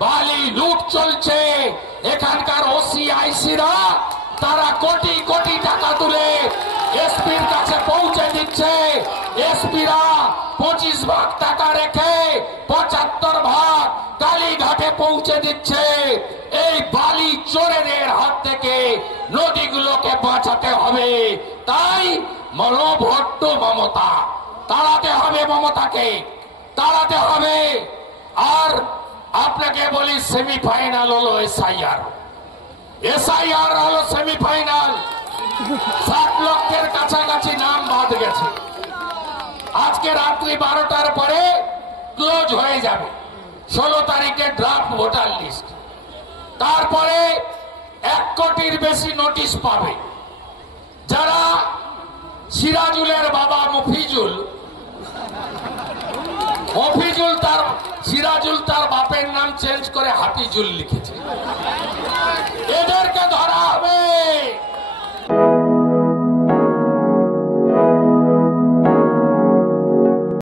বালি লুট চলছে। এখানকার ওসি আইসিরা তারা কোটি কোটি টাকা তুলে এসপির কাছে পৌঁছে দিচ্ছে। এসপিরা 25 ভাগ টাকা রেখে 75 ভাগ কালীঘাটে পৌঁছে দিচ্ছে। এই বালি চোরেদের হাত থেকে নদীগুলোকে বাঁচাতে হবে। তাই মনোভট্ট মমতা তাড়াতে হবে, মমতাকে তাড়াতে হবে। আর আপনাকে বলি, সেমিফাইনাল হলো এসআইআর। এসআইআর হলো সেমিফাইনাল। 7 লক্ষের কাছাকাছি নাম বাদ গেছে। আজকে রাত্রি 12টার পরে ক্লোজ হয়ে যাবে। 16 তারিখে ড্রাফট ভোটার লিস্ট। তারপরে 1 কোটির বেশি নোটিশ পাবে। যারা সিরাজুলের বাবা মফিজুল সিরাজুল তার বাপের নাম চেঞ্জ করে হাফিজুল লিখেছে।